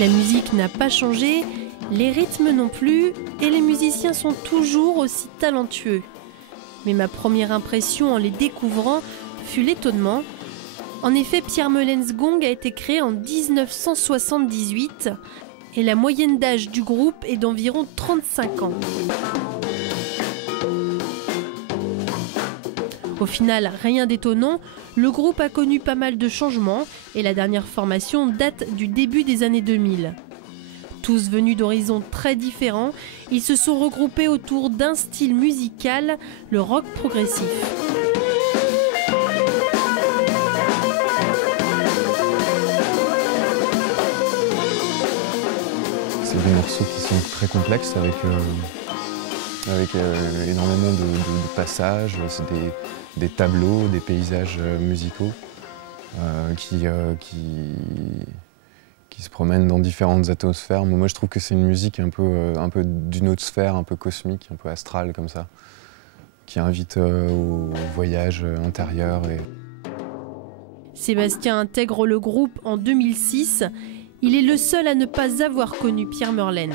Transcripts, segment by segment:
La musique n'a pas changé, les rythmes non plus, et les musiciens sont toujours aussi talentueux. Mais ma première impression en les découvrant fut l'étonnement. En effet, Pierre Meulens Gong a été créé en 1978 et la moyenne d'âge du groupe est d'environ 35 ans. Au final, rien d'étonnant, le groupe a connu pas mal de changements et la dernière formation date du début des années 2000. Tous venus d'horizons très différents, ils se sont regroupés autour d'un style musical, le rock progressif. C'est des morceaux qui sont très complexes avec énormément de passages, c'est des tableaux, des paysages musicaux qui se promènent dans différentes atmosphères. Moi je trouve que c'est une musique un peu d'une autre sphère, un peu cosmique, un peu astrale comme ça, qui invite au voyage intérieur. Sébastien intègre le groupe en 2006. Il est le seul à ne pas avoir connu Pierre Meulens.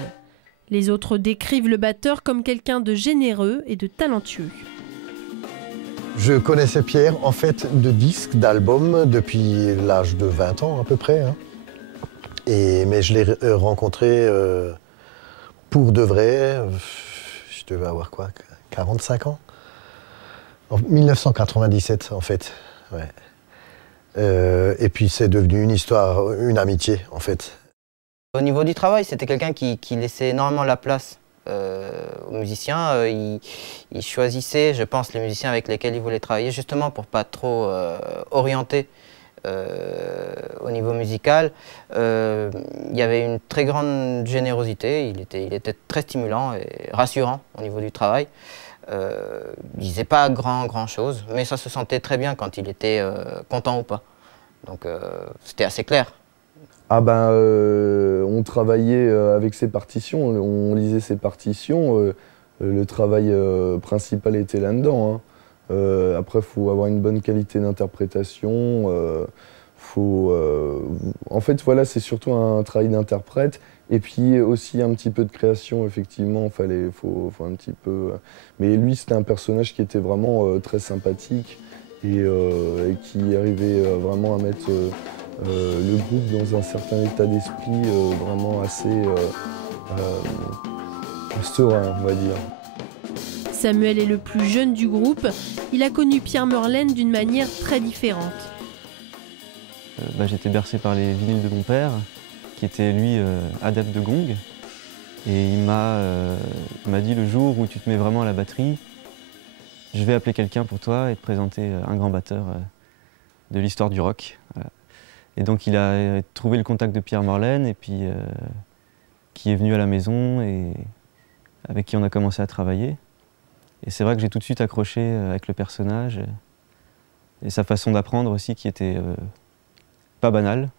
Les autres décrivent le batteur comme quelqu'un de généreux et de talentueux. Je connaissais Pierre en fait de disques, d'albums depuis l'âge de 20 ans à peu près. Hein. Mais je l'ai rencontré pour de vrai, je devais avoir quoi, 45 ans? En 1997 en fait. Ouais. Et puis c'est devenu une histoire, une amitié en fait. Au niveau du travail, c'était quelqu'un qui laissait énormément la place aux musiciens. Il choisissait, je pense, les musiciens avec lesquels il voulait travailler, justement pour pas trop orienter au niveau musical. Il y avait une très grande générosité, il était très stimulant et rassurant au niveau du travail. Il disait pas grand chose, mais ça se sentait très bien quand il était content ou pas. Donc c'était assez clair. Ah ben, on travaillait avec ses partitions, on lisait ses partitions, le travail principal était là-dedans. Hein. Après, il faut avoir une bonne qualité d'interprétation, en fait, voilà, c'est surtout un travail d'interprète. Et puis aussi un petit peu de création, effectivement, faut un petit peu... Mais lui, c'était un personnage qui était vraiment très sympathique et qui arrivait vraiment à mettre le groupe dans un certain état d'esprit vraiment assez serein, on va dire. Samuel est le plus jeune du groupe. Il a connu Pierre Meulens d'une manière très différente. J'étais bercé par les vinyles de mon père, qui était lui adepte de gong. Et il m'a dit le jour où tu te mets vraiment à la batterie, je vais appeler quelqu'un pour toi et te présenter un grand batteur de l'histoire du rock. Voilà. Et donc il a trouvé le contact de Pierre Meulens et puis qui est venu à la maison et avec qui on a commencé à travailler. Et c'est vrai que j'ai tout de suite accroché avec le personnage et sa façon d'apprendre aussi qui était pas banale.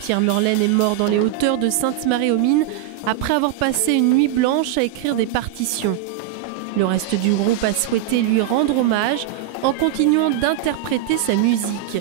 Pierre Meulens est mort dans les hauteurs de Sainte-Marie-aux-Mines après avoir passé une nuit blanche à écrire des partitions. Le reste du groupe a souhaité lui rendre hommage en continuant d'interpréter sa musique.